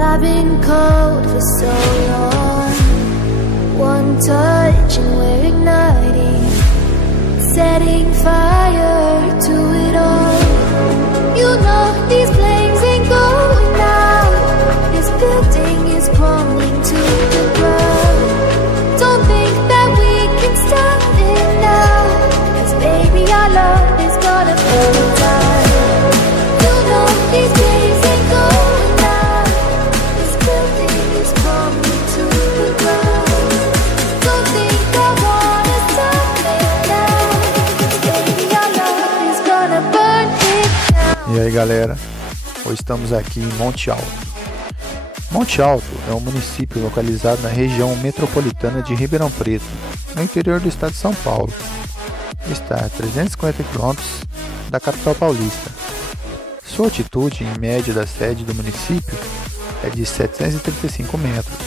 I've been cold for so long. One touch and we're igniting, setting fire to it all. You know these flames ain't going out. This building is crumbling to the ground. Don't think that we can stop it now, 'cause baby our love is gonna burn down. You know these flames ain't going out. This building is crumbling to the ground. Don't think I wanna stop it now, 'cause baby our love is gonna burn it down. E aí galera, hoje estamos aqui em Monte Alto. Monte Alto é um município localizado na região metropolitana de Ribeirão Preto, no interior do estado de São Paulo. Está a 350 km da capital paulista. Sua altitude em média da sede do município é de 735 metros.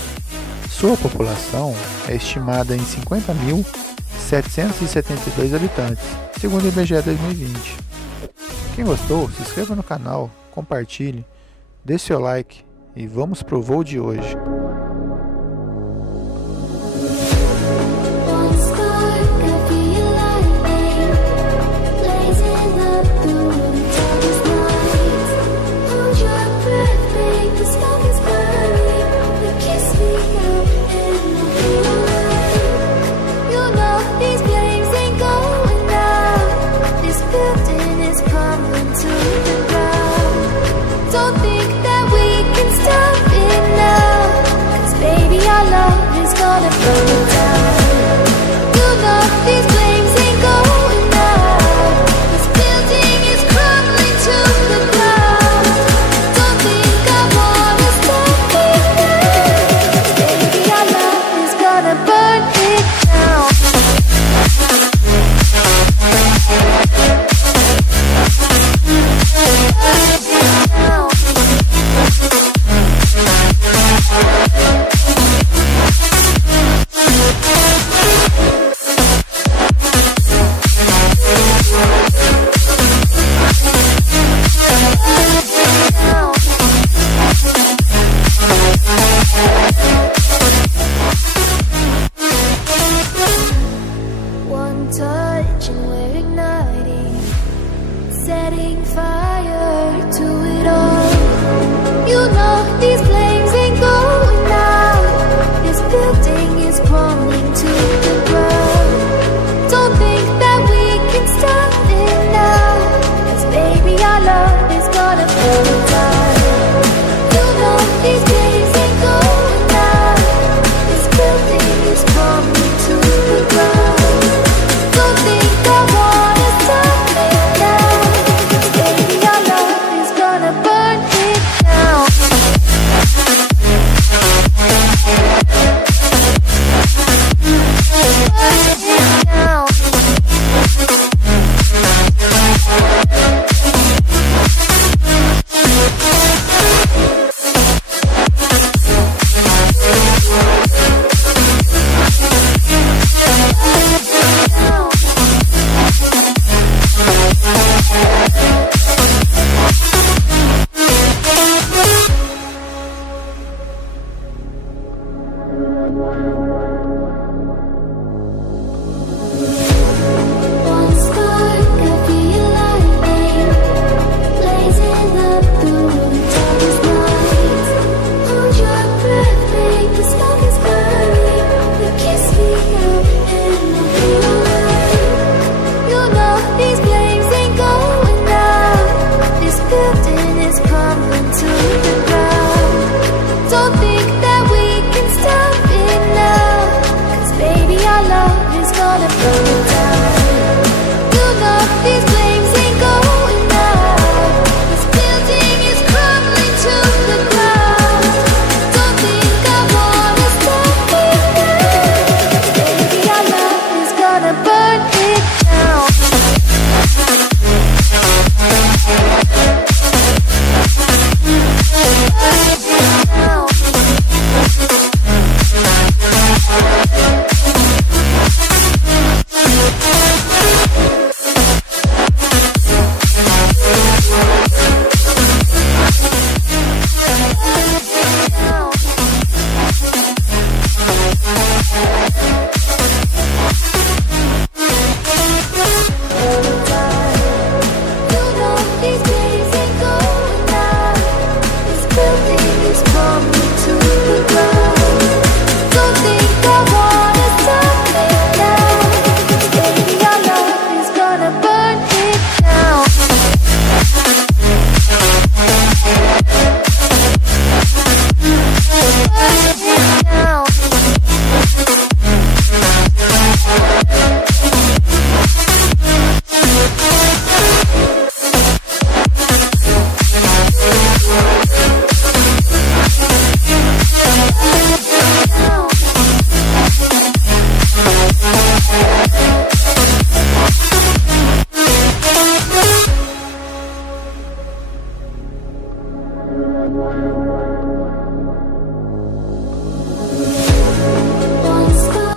Sua população é estimada em 50.772 habitantes, segundo o IBGE 2020. Quem gostou, se inscreva no canal, compartilhe, dê seu like e vamos pro voo de hoje. Don't think that we can stop it now,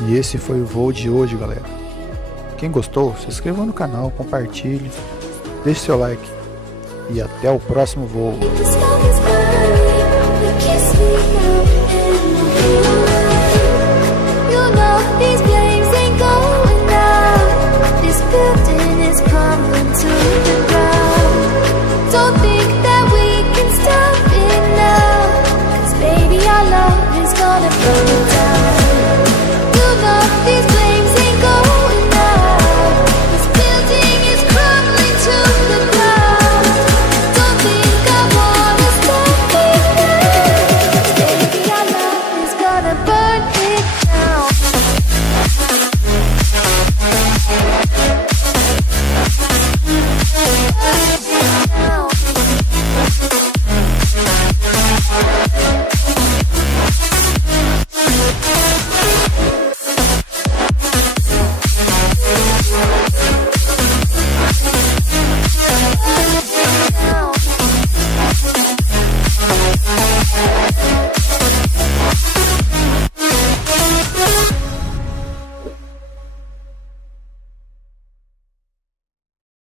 E esse foi o voo de hoje, galera. Quem gostou, se inscreva no canal, compartilhe, deixe seu like e até o próximo voo.